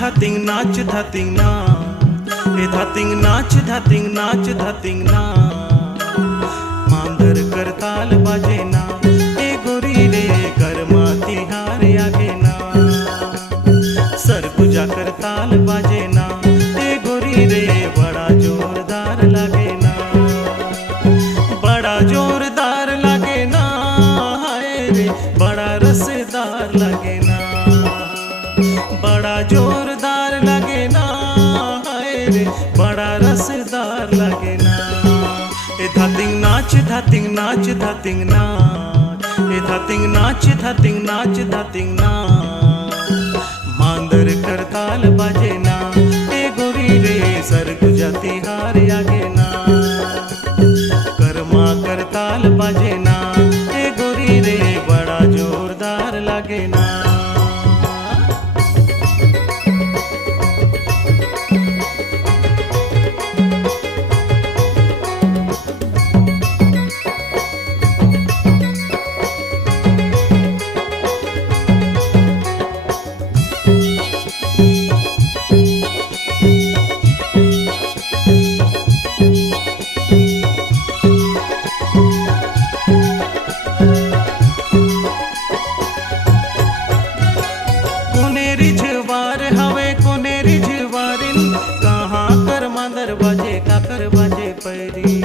धातिंग नाच धातिंग ना हे धातिंग नाच धातिंग नाच धातिंग ना मांदर करताल बाजे ना ए गोरी रे कर्मा तिहार आगे ना सरगुजा करताल बाजे ना ए गोरी रे बड़ा जोरदार लागे ना बड़ा जोरदार लागे ना हाय रे बड़ा रसदार लागे ना बड़ा जोरदार लगे ना हाय रे बड़ा रसदार लगे ना ए धातिंग नाच धातिंग नाच धातिंग नाच ए धातिंग नाच धातिंग नाच धातिंग नाच मांदर करताल बाजे ना ए गोरी रे सरगुजा तिहार आगे ना कर्मा करताल बाजे ना ए गोरी रे बड़ा जोरदार लगे ना। मांदर बाजे काकर बाजे पैरी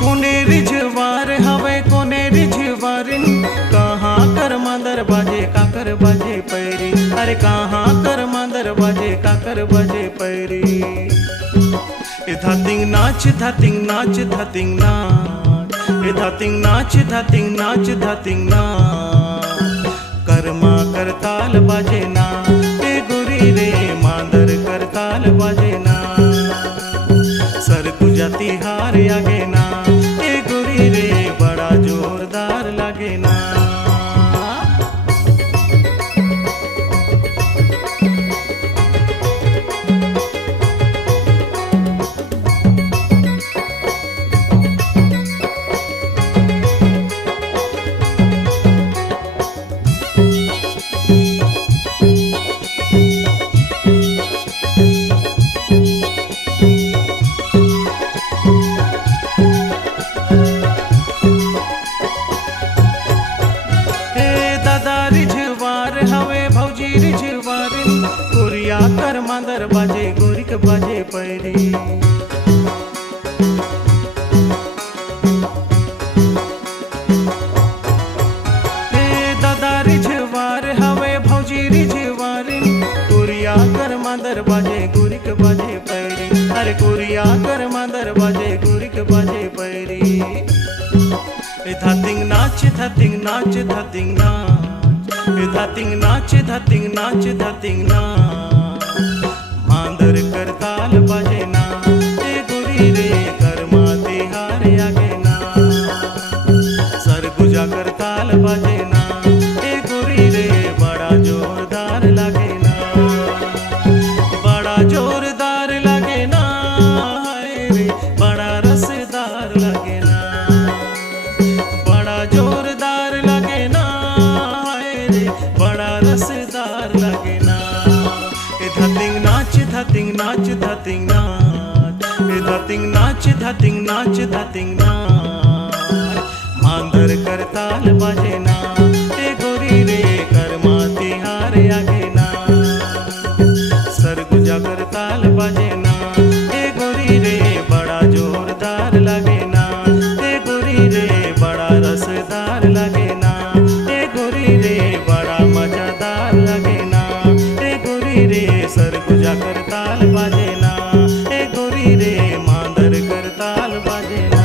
कोने रिझवार हवे कोने रिझवारिन कहाँ कर मांदर बाजे काकर बाजे पैरी अरे कहाँ कर मांदर बाजे काकर बाजे पैरी धातिंग नाच धातिंग नाच धातिंग नाच धातिंग नाच धातिंग नाच धातिंग नाच कर्मा करताल बाजे ना ए गोरी रे मांदर करताल बाजे ना सरगुजा तिहार आगे ना ए गोरी रे बड़ा जोरदार लागे ना। कर मांदर बाजे गोरिक बाजे पैरी हे दादा रिझवार हवे भौजी रिझवारिन कुरिया कर मांदर बाजे गोरिक बाजे पैरी अरे कुरिया कर मांदर बाजे गोरिक बाजे पैरी धातिंग नाच धातिंग नाच धातिंग नाच धातिंग नाच धातिंग नाच धातिंग नाच मांदर करताल बाजे ना ए गोरी रे कर्मा तिहार आगे ना सरगुजा करताल बाजे ना ए गोरी रे बड़ा जोरदार लागे ना बड़ा जोरदार लागे ना हाय रे बड़ा रसदार लागे ना बड़ा जोरदार लागे ना हाय रे बड़ा रसदार लागे ना। धातिंग नाच धातिंग नाच धातिंग नाच धातिंग नाच धातिंग नाच धातिंग नाच मांदर करताल बाजे ना ए गोरी रे कर्मा तिहार आगे ना सरगुजा करताल बाजे ना ए गोरी रे बड़ा जोरदार लागे ना ए गोरी रे बड़ा रसदार लागे ना ए गोरी रे बड़ा मजादार लागे ना ए गोरी रे सरगुजा करताल बाजे ना ए गोरी रे मांदर करताल बाजे ना।